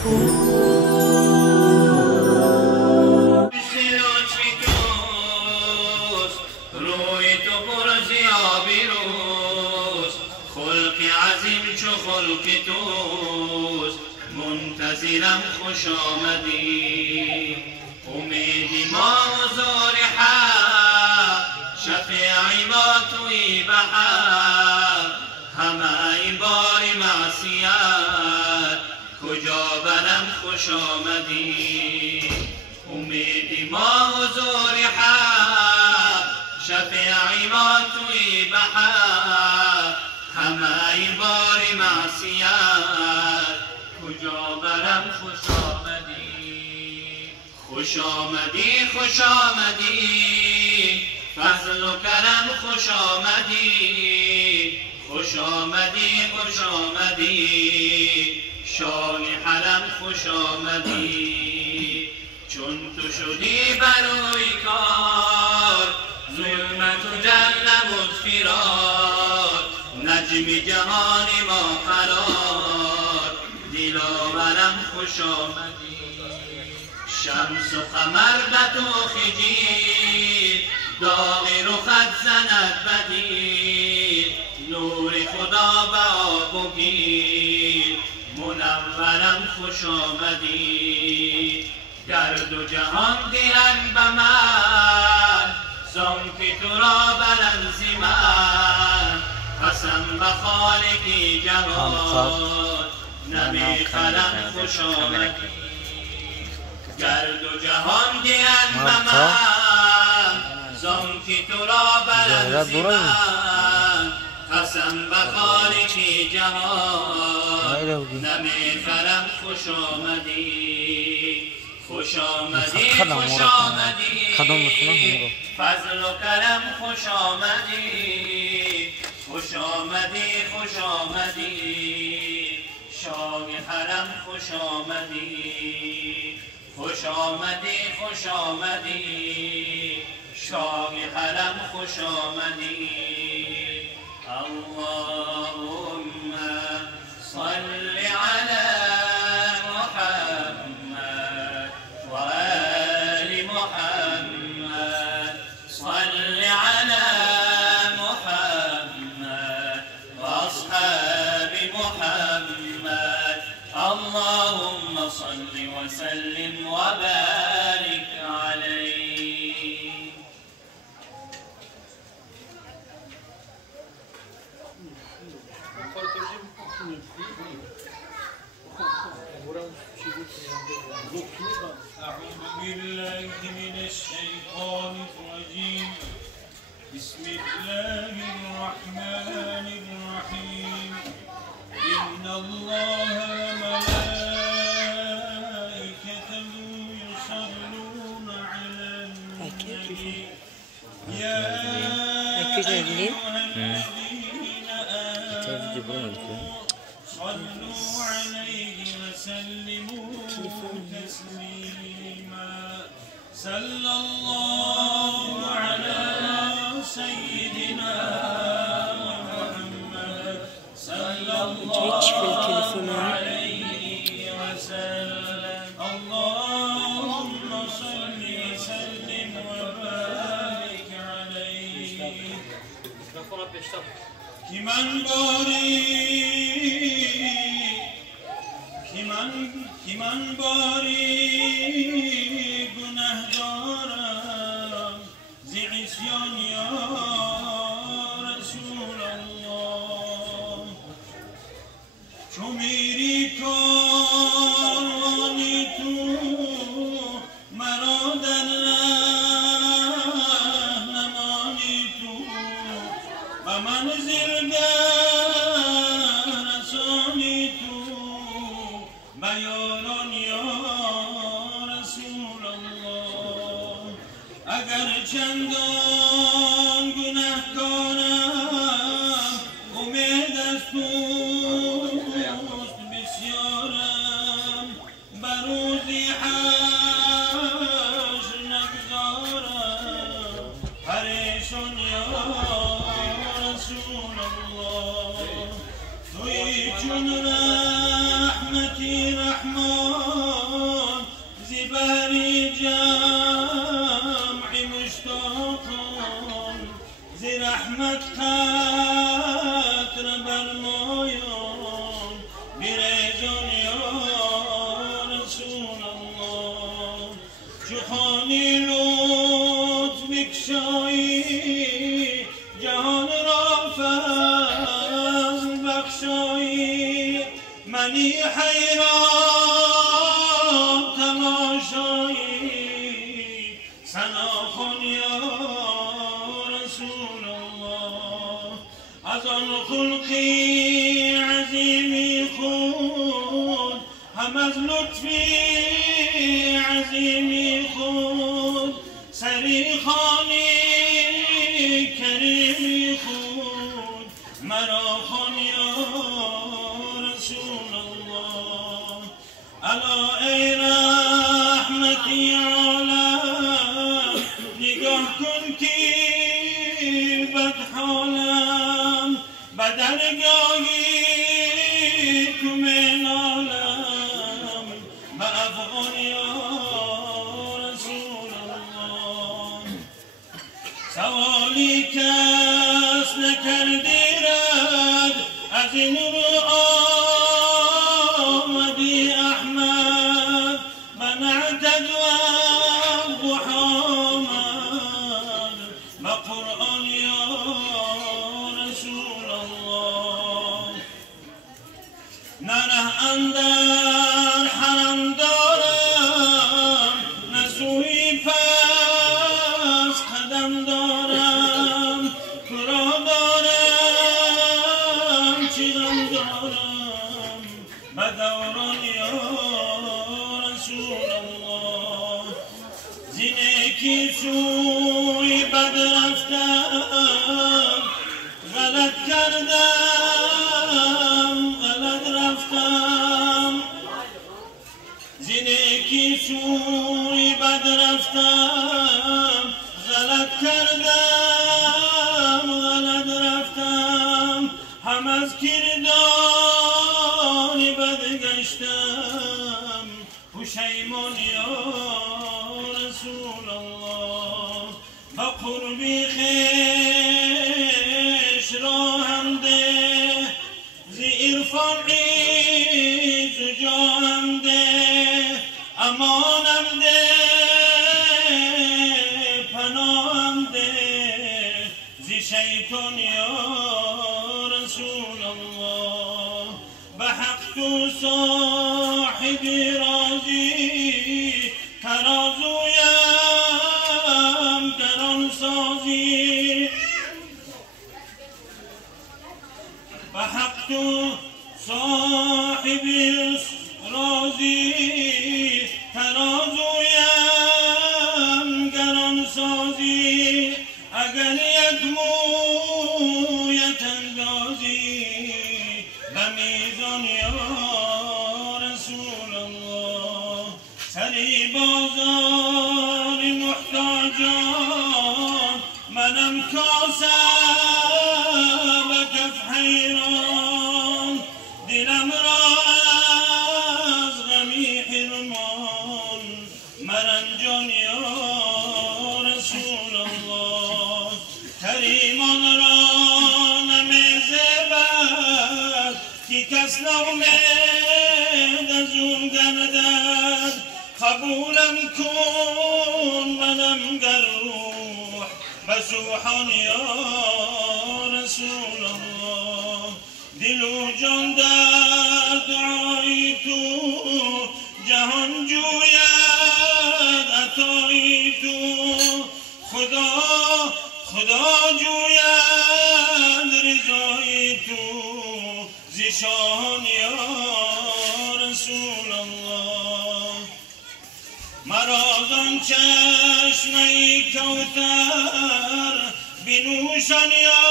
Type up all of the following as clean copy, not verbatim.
روی تو پرزی آبی روز، خلق عظیم چو خلق توست، منتظرم خوش آمدی. امیدی ما حضور حق، شفیعی ما توی بحق، همه ای بار معصیت، کجا برم خوش آمدی. امیدی ما حضور حق، شفیعی ما توی بحق، همه ای بار معصیت، کجا برم خوش آمدی. خوش آمدی خوش آمدی، فضل و کرم خوش آمدی. خوش آمدی خوش آمدی، شان حرم خوش آمدی. چون تو شدی بروی کار، ظلمت و جل نبود فرار، نجم جهان ما قرار، دلاورم خوش آمدی. شمس و قمر به تو خجید، داغ رخت زند بدید، نور خدا به آب و گیر، منورم خوش آمدی. گرد و جهان دلن به من، زانکه تو را بلند ز من، قسم به خالق جهان، نمی خرم خوش آمدی. گرد و جهان دهن به من، زانکه تو را بلند ز من، قسم به خالق جهان، نمی خرم خوش آمدی. خوش آمدی خوش آمدی، فضل و کرم خوش آمدی. خوش آمدی خوش آمدی، شاه حرم خوش آمدی. خوش آمدی خوش آمدی، شاه حرم خوش آمدی. اللهم صل علی محمد و آل محمد، صل علی محمد و اصحاب محمد. اللهم صل وسلم وبارك عليه. أعوذ بالله من الشيطان الرجيم. بسم الله الرحمن الرحيم. إن الله وملائكته يصلون على النبي يا أيها الذين آمنوا صلوا عليه وسلموا تسليما. صلى الله على سيدنا محمد، صلى الله عليه وسلم. اللهم صل وسلم وبارك عليه. من باری گناه دارم ز عصیان یا رسول الله. چو میری کاروانی تو مرا در ره نمانی تو، و منزل رسانی تو، بیانان یا رسول الله. اگر چندان گناهکارم امید از توست بسیارم، بر روزی حشر نگذارم پریشان یا رسول الله. تویی چون رحمت رحمتی رحمان زبری جمعی مشتاقان زی رحمت قطر برمایان بیرجان یا رسول الله چو خوانی لطف بکشایی جهان را فضل بخشایی منی حیران تماشایی ثنا کن یا رسول الله از آن خلقی عظیمی خود هم از لطفی عظیمی خود سری خوانی کریمی خود مرا خوان یا رسول الله الا ای رحمتی عالم نگاه کن که بدحالم بدرگاهی کمین عالم به افغان یا رسول الله سوالی کس نکردی رد از این رو آمدی احمد بنعتد و محمد به قرآن یا رسول الله نره اندر حرم دارم نسوی پس قدم دارم کرا دارم چیغم دارم به دوران یا رسول الله زینه کی سوی بد رفتم غلط کردم غلط رفتم زینه کی سوی بد رفتم غلط کردم غلط رفتم هم از کردار بد گشتم پشیمان یا رسول الله با قربی خیش راهم ده زی عرفان عیز و جاهم ده امانم ده پناهم ده زی شیطان یا رسول الله به حق تو صاحبی راضی ترازویم گران سازی به حق تو صاحبی راضی ترازویم گران سازی اگر یک مویت اندازی به میزان یا رسول الله سری بازار محتاجان منم کاسم به کف حیران دلم را از غمی حرمان مرنجان یا رسول الله کریمان را نمیزبد که کس نومید از اون گردد قبولم کن منم گر روح بسوحان یا رسول الله دل و جان در دعای تو جهان جوید عطای تو خدا جوید رضای تو زیشان یا رسول الله مرا زان چشمه کوثر بنوشان یا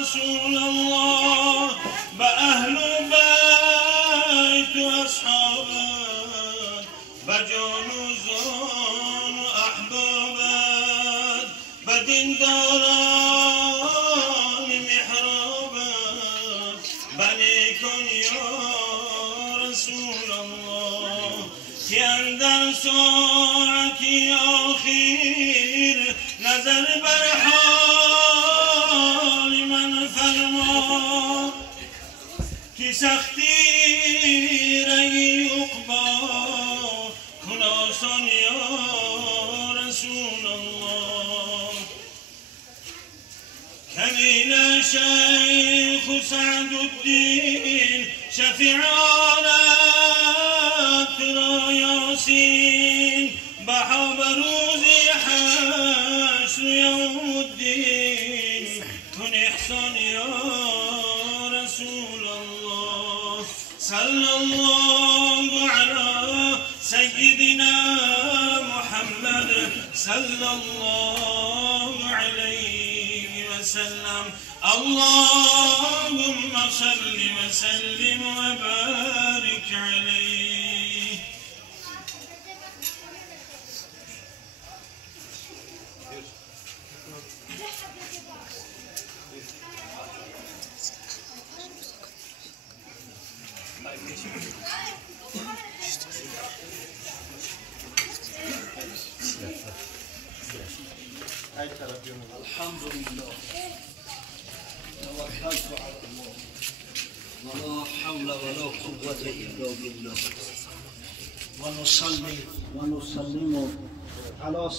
رسول الله به اهل و بیت و اصحابت به جان و زان و احبابت به دینداران محرابت بنی کن یا رسول الله که در ساعتی آخیر نظر بر حال من فرما که سختی رهی عقبا کن آسان یا رسول الله کمیل شیخ سعد الدین شفیعانت را یاسین بها بروزی حشر یوم الدین کن احسان یا رسول الله صلی الله علی سیدنا محمد صلی الله علیه وسلم اللهم صل وسلم وبارك عليه الحمد لله توكلت على الله ولا حول ولا قوة إلا بالله ونصلي ونسلم على